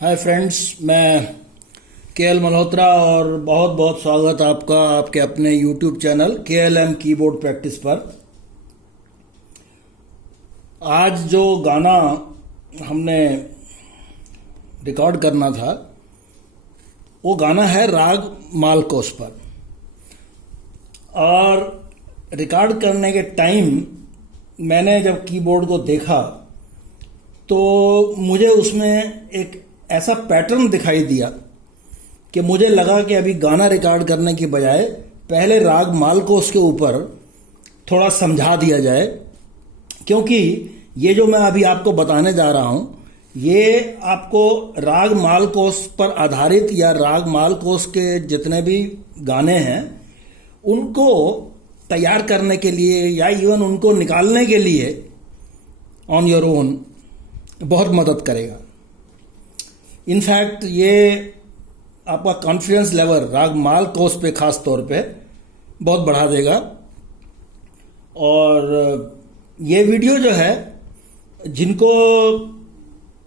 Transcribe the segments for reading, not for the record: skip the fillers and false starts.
Hi friends, मैं KL Malhotra और बहुत बहुत स्वागत आपका आपके अपने YouTube channel KLM keyboard practice पर। आज जो गाना हमने रिकॉर्ड करना था वो गाना है राग मालकोस पर। और रिकॉर्ड करने के टाइम मैंने जब कीबोर्ड को देखा तो मुझे उसमें एक ऐसा पैटर्न दिखाई दिया कि मुझे लगा कि अभी गाना रिकॉर्ड करने की बजाय पहले राग मालकोस के ऊपर थोड़ा समझा दिया जाए, क्योंकि ये जो मैं अभी आपको बताने जा रहा हूँ ये आपको राग मालकोस पर आधारित या राग मालकोस के जितने भी गाने हैं उनको तैयार करने के लिए या इवन उनको निकालने के लिए ऑन योर ओन बहुत मदद करेगा। इनफैक्ट ये आपका कॉन्फिडेंस लेवल राग मालकोस पे खास तौर पे बहुत बढ़ा देगा। और ये वीडियो जो है, जिनको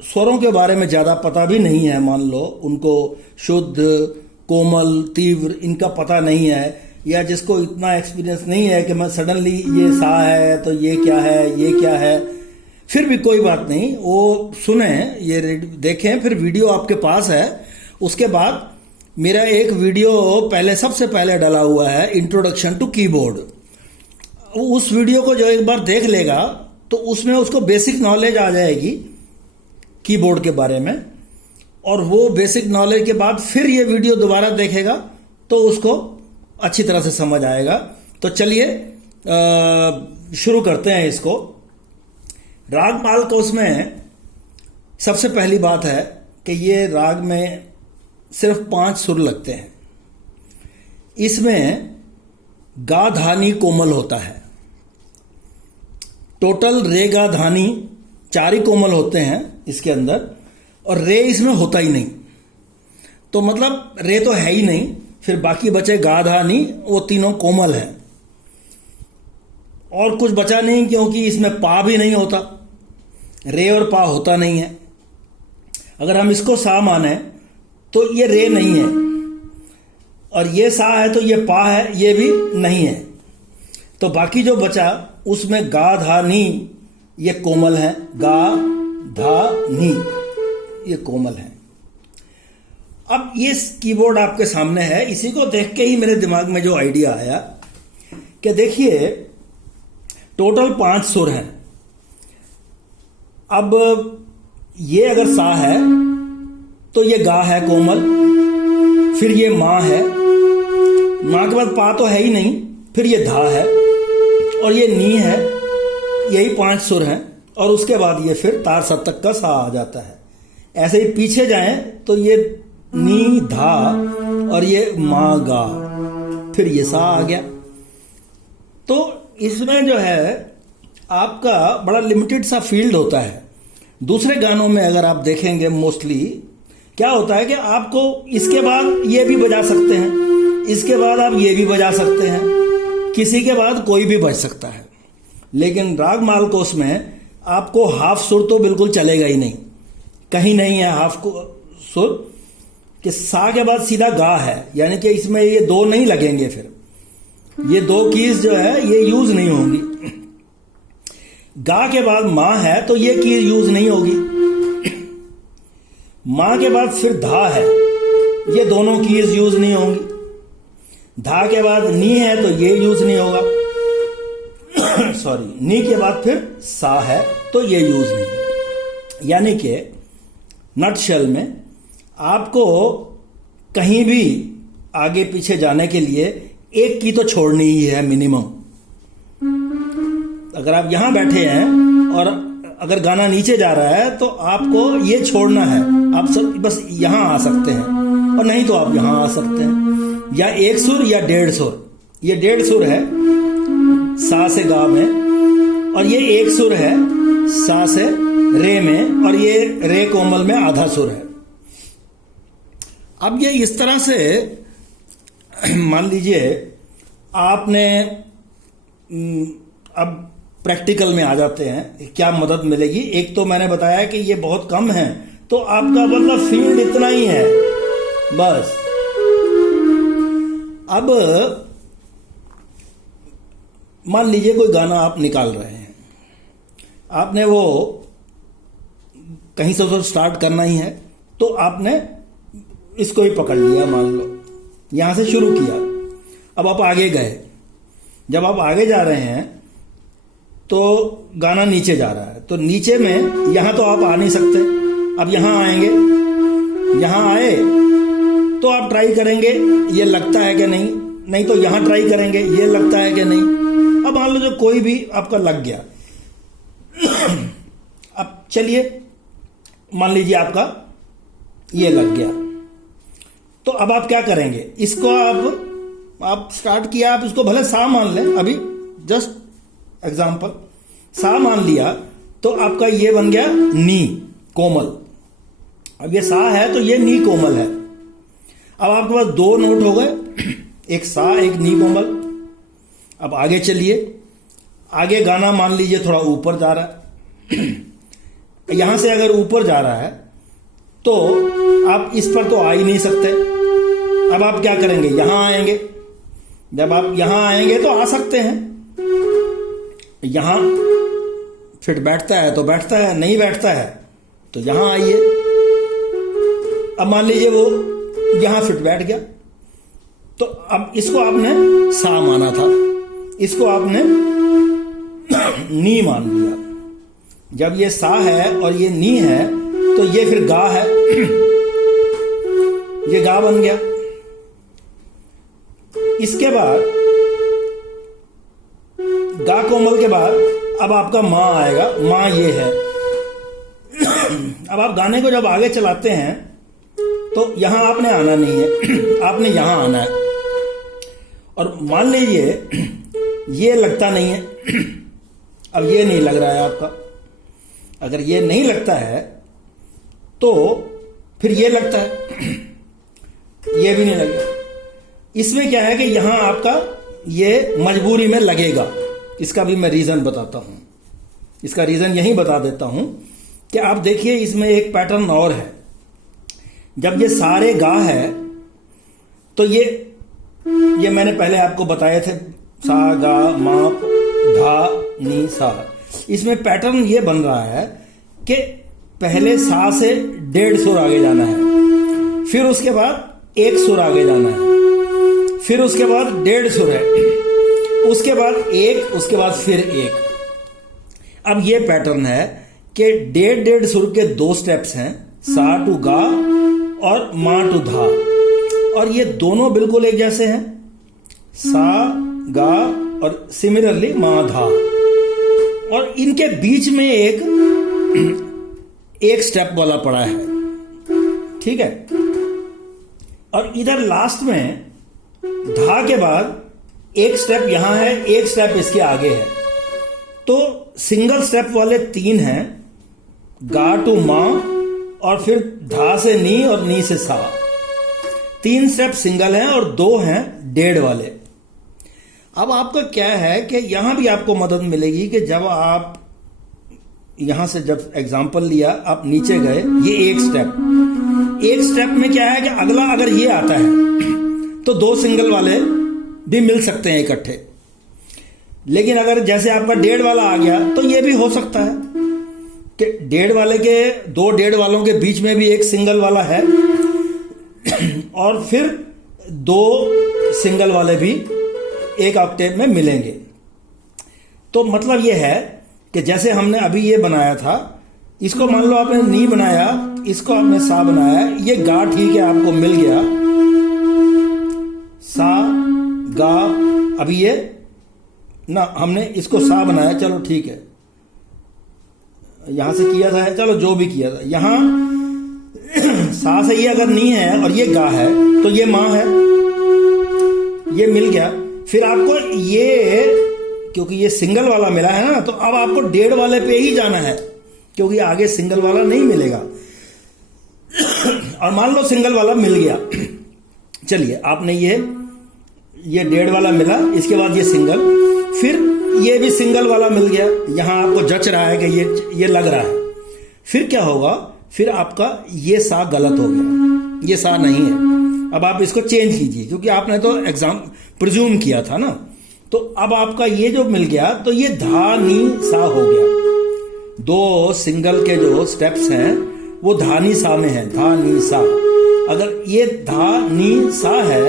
स्वरों के बारे में ज़्यादा पता भी नहीं है, मान लो उनको शुद्ध, कोमल, तीव्र इनका पता नहीं है, या जिसको इतना एक्सपीरियंस नहीं है कि मैं सडनली ये सा है तो ये क्या है, ये क्या है, फिर भी कोई बात नहीं, वो सुने, ये देखें। फिर वीडियो आपके पास है। उसके बाद मेरा एक वीडियो सबसे पहले डाला हुआ है, इंट्रोडक्शन टू कीबोर्ड। उस वीडियो को जो एक बार देख लेगा तो उसमें उसको बेसिक नॉलेज आ जाएगी कीबोर्ड के बारे में, और वो बेसिक नॉलेज के बाद फिर ये वीडियो दोबारा देखेगा तो उसको अच्छी तरह से समझ आएगा। तो चलिए शुरू करते हैं इसको। राग मालकोस में सबसे पहली बात है कि ये राग में सिर्फ 5 सुर लगते हैं। इसमें गा धानी कोमल होता है। टोटल रे गा धानी 4 ही कोमल होते हैं इसके अंदर, और रे इसमें होता ही नहीं। तो मतलब रे तो है ही नहीं, फिर बाकी बचे गा धानी, वो तीनों कोमल हैं। और कुछ बचा नहीं, क्योंकि इसमें पा भी नहीं होता, रे और पा होता नहीं है। अगर हम इसको सा माने तो ये रे नहीं है, और ये सा है तो ये पा है, ये भी नहीं है। तो बाकी जो बचा उसमें गा धा नी ये कोमल है, गा धा नी ये कोमल है। अब ये कीबोर्ड आपके सामने है, इसी को देख के ही मेरे दिमाग में जो आइडिया आया कि देखिए टोटल 5 सुर हैं। अब ये अगर सा है तो ये गा है कोमल, फिर ये माँ है, माँ के बाद पा तो है ही नहीं, फिर ये धा है, और ये नी है। यही 5 सुर हैं, और उसके बाद ये फिर तार सप्तक का सा आ जाता है। ऐसे ही पीछे जाएं तो ये नी धा और ये माँ गा, फिर ये सा आ गया। तो इसमें जो है आपका बड़ा लिमिटेड सा फील्ड होता है। दूसरे गानों में अगर आप देखेंगे मोस्टली क्या होता है कि आपको इसके बाद ये भी बजा सकते हैं, इसके बाद आप ये भी बजा सकते हैं, किसी के बाद कोई भी बज सकता है। लेकिन राग मालकोस में आपको हाफ सुर तो बिल्कुल चलेगा ही नहीं, कहीं नहीं है हाफ सुर, कि सा के बाद सीधा गा है, यानी कि इसमें ये 2 नहीं लगेंगे, फिर ये 2 कीज जो है ये यूज नहीं होंगी। गा के बाद माँ है तो ये कीज यूज नहीं होगी। माँ के बाद फिर धा है, ये दोनों कीज यूज नहीं होंगी। धा के बाद नी है तो ये यूज नहीं होगा सॉरी, नी के बाद फिर सा है तो ये यूज नहीं। यानी कि नटशेल में आपको कहीं भी आगे पीछे जाने के लिए एक की तो छोड़नी ही है मिनिमम। अगर आप यहां बैठे हैं और अगर गाना नीचे जा रहा है तो आपको ये छोड़ना है, आप सब बस यहां आ सकते हैं, और नहीं तो आप यहां आ सकते हैं, या 1 सुर या 1.5 सुर। ये 1.5 सुर है सा से गा में, और ये 1 सुर है सा से रे में, और ये रे कोमल में आधा सुर है। अब ये इस तरह से मान लीजिए आपने अब प्रैक्टिकल में आ जाते हैं, क्या मदद मिलेगी। एक तो मैंने बताया कि ये बहुत कम है तो आपका मतलब फील्ड इतना ही है बस। अब मान लीजिए कोई गाना आप निकाल रहे हैं, आपने वो कहीं से तो स्टार्ट करना ही है, तो आपने इसको ही पकड़ लिया, मान लो यहां से शुरू किया। अब आप आगे गए, जब आप आगे जा रहे हैं तो गाना नीचे जा रहा है, तो नीचे में यहां तो आप आ नहीं सकते। अब यहां आएंगे, यहां आए तो आप ट्राई करेंगे ये लगता है कि नहीं, नहीं तो यहां ट्राई करेंगे ये लगता है कि नहीं। अब मान लो जो कोई भी आपका लग गया। अब चलिए मान लीजिए आपका ये लग गया, तो अब आप क्या करेंगे, इसको आप स्टार्ट किया, आप इसको भले सा मान लें, अभी जस्ट एग्जांपल सा मान लिया, तो आपका ये बन गया नी कोमल। अब ये सा है तो ये नी कोमल है। अब आपके पास दो नोट हो गए, एक सा एक नी कोमल। अब आगे चलिए, आगे गाना मान लीजिए थोड़ा ऊपर जा रहा है। यहां से अगर ऊपर जा रहा है तो आप इस पर तो आ ही नहीं सकते। अब आप क्या करेंगे, यहां आएंगे। जब आप यहां आएंगे तो आ सकते हैं, यहां फिट बैठता है तो बैठता है, नहीं बैठता है तो यहां आइए। अब मान लीजिए वो यहां फिट बैठ गया, तो अब इसको आपने सा माना था, इसको आपने नी मान लिया। जब ये सा है और ये नी है तो ये फिर गा है, ये गा बन गया। इसके बाद गा कोमल के बाद अब आपका मां आएगा, मां ये है। अब आप गाने को जब आगे चलाते हैं तो यहां आपने आना नहीं है, आपने यहां आना है। और मान लीजिए ये लगता नहीं है, अब ये नहीं लग रहा है आपका। अगर ये नहीं लगता है तो फिर ये लगता है, ये भी नहीं लगेगा। इसमें क्या है कि यहां आपका ये मजबूरी में लगेगा। इसका भी मैं रीजन बताता हूं। इसका रीजन यही बता देता हूं कि आप देखिए इसमें एक पैटर्न और है। जब ये सारे गा है तो ये मैंने पहले आपको बताए थे, सा गा मा धा नी सा। इसमें पैटर्न ये बन रहा है कि पहले सा से 1.5 सुर आगे जाना है, फिर उसके बाद 1 सुर आगे जाना है, फिर उसके बाद 1.5 सुर है, उसके बाद 1, उसके बाद फिर 1। अब ये पैटर्न है कि 1.5 सुर के 2 स्टेप्स हैं, सा टू गा और मा टू धा, और ये दोनों बिल्कुल एक जैसे हैं, सा गा और सिमिलरली मा धा। और इनके बीच में एक स्टेप वाला पड़ा है, ठीक है। और इधर लास्ट में धा के बाद एक स्टेप यहां है, एक स्टेप इसके आगे है, तो सिंगल स्टेप वाले 3 हैं, गा टू मा और फिर धा से नी और नी से सा। 3 स्टेप सिंगल हैं और 2 हैं 1.5 वाले। अब आपका क्या है कि यहां भी आपको मदद मिलेगी कि जब आप यहां से जब एग्जाम्पल लिया, आप नीचे गए, ये एक स्टेप में क्या है कि अगला अगर ये आता है तो 2 सिंगल वाले भी मिल सकते हैं इकट्ठे। लेकिन अगर जैसे आपका 1.5 वाला आ गया तो ये भी हो सकता है कि 1.5 वाले के 2 1.5 वालों के बीच में भी एक सिंगल वाला है और फिर 2 सिंगल वाले भी एक ऑक्टेव में मिलेंगे। तो मतलब ये है कि जैसे हमने अभी ये बनाया था, इसको मान लो आपने नी बनाया, इसको आपने सा बनाया, ये गा ठीक है आपको मिल गया, सा गा। अभी ये ना हमने इसको सा बनाया, चलो ठीक है, यहां से किया था, चलो जो भी किया था, यहां सा से ये अगर नी है और ये गा है तो ये मां है, ये मिल गया। फिर आपको ये, क्योंकि ये सिंगल वाला मिला है ना, तो अब आपको 1.5 वाले पे ही जाना है, क्योंकि आगे सिंगल वाला नहीं मिलेगा। और मान लो सिंगल वाला मिल गया, चलिए आपने ये 1.5 वाला मिला, इसके बाद ये सिंगल, फिर ये भी सिंगल वाला मिल गया, यहां आपको जच रहा है कि ये लग रहा है। फिर क्या होगा, फिर आपका ये सा गलत हो गया, ये सा नहीं है। अब आप इसको चेंज कीजिए, क्योंकि आपने तो एग्जाम प्रिज्यूम किया था ना। तो अब आपका ये जो मिल गया, तो ये धा नी सा हो गया। दो सिंगल के जो स्टेप्स हैं वो धा नी सा में है, धा नी सा। अगर ये धा नी सा है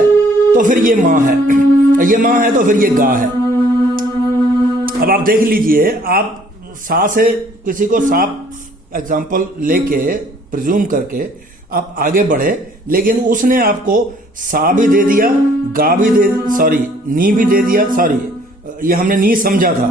तो फिर ये माँ है, ये माँ है तो फिर ये गा है। अब आप देख लीजिए, आप सा से किसी को साफ एग्जाम्पल लेके प्रिज्यूम करके आप आगे बढ़े, लेकिन उसने आपको सा भी दे दिया, गा भी दे, सॉरी नी भी दे दिया, सॉरी ये हमने नी समझा था,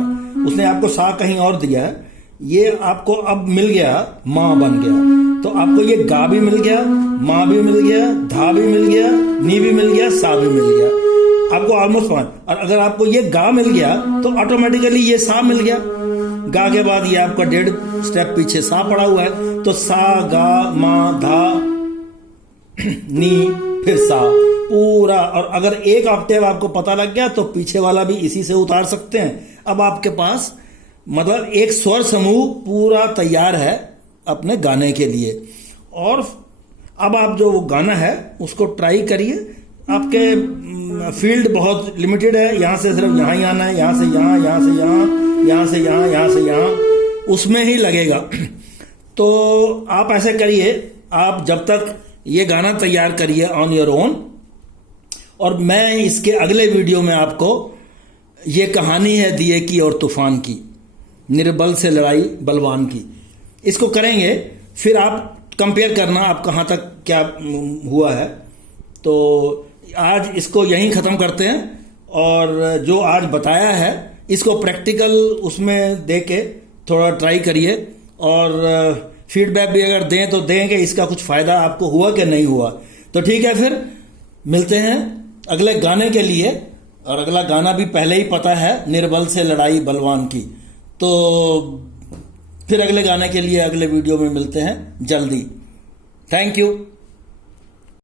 उसने आपको सा कहीं और दिया है। ये आपको अब मिल गया, माँ बन गया। तो आपको ये गा भी मिल गया, माँ भी मिल गया, धा भी मिल गया, नी भी मिल गया, सा भी मिल गया, आपको ऑलमोस्ट 5। और अगर आपको ये गा मिल गया तो ऑटोमेटिकली ये सा मिल गया। गा के बाद ये आपका 1.5 स्टेप पीछे सा पड़ा हुआ है। तो सा गा मा धा नी फिर सा पूरा। और अगर एक ऑक्टेव आपको पता लग गया तो पीछे वाला भी इसी से उतार सकते हैं। अब आपके पास मतलब एक स्वर समूह पूरा तैयार है अपने गाने के लिए। और अब आप जो गाना है उसको ट्राई करिए। आपके फील्ड बहुत लिमिटेड है, यहाँ से सिर्फ यहाँ ही आना है, यहाँ से यहाँ, यहाँ से यहाँ, यहाँ से यहाँ, यहाँ से यहाँ, उसमें ही लगेगा। तो आप ऐसे करिए, आप जब तक ये गाना तैयार करिए ऑन योर ओन। और मैं इसके अगले वीडियो में आपको ये कहानी है दिए की और तूफान की, निर्बल से लड़ाई बलवान की, इसको करेंगे। फिर आप कंपेयर करना आप कहाँ तक क्या हुआ है। तो आज इसको यहीं ख़त्म करते हैं। और जो आज बताया है इसको प्रैक्टिकल उसमें दे के थोड़ा ट्राई करिए। और फीडबैक भी अगर दें तो दें कि इसका कुछ फ़ायदा आपको हुआ कि नहीं हुआ। तो ठीक है, फिर मिलते हैं अगले गाने के लिए। और अगला गाना भी पहले ही पता है, निर्बल से लड़ाई बलवान की। तो फिर अगले गाने के लिए अगले वीडियो में मिलते हैं जल्दी। Thank you.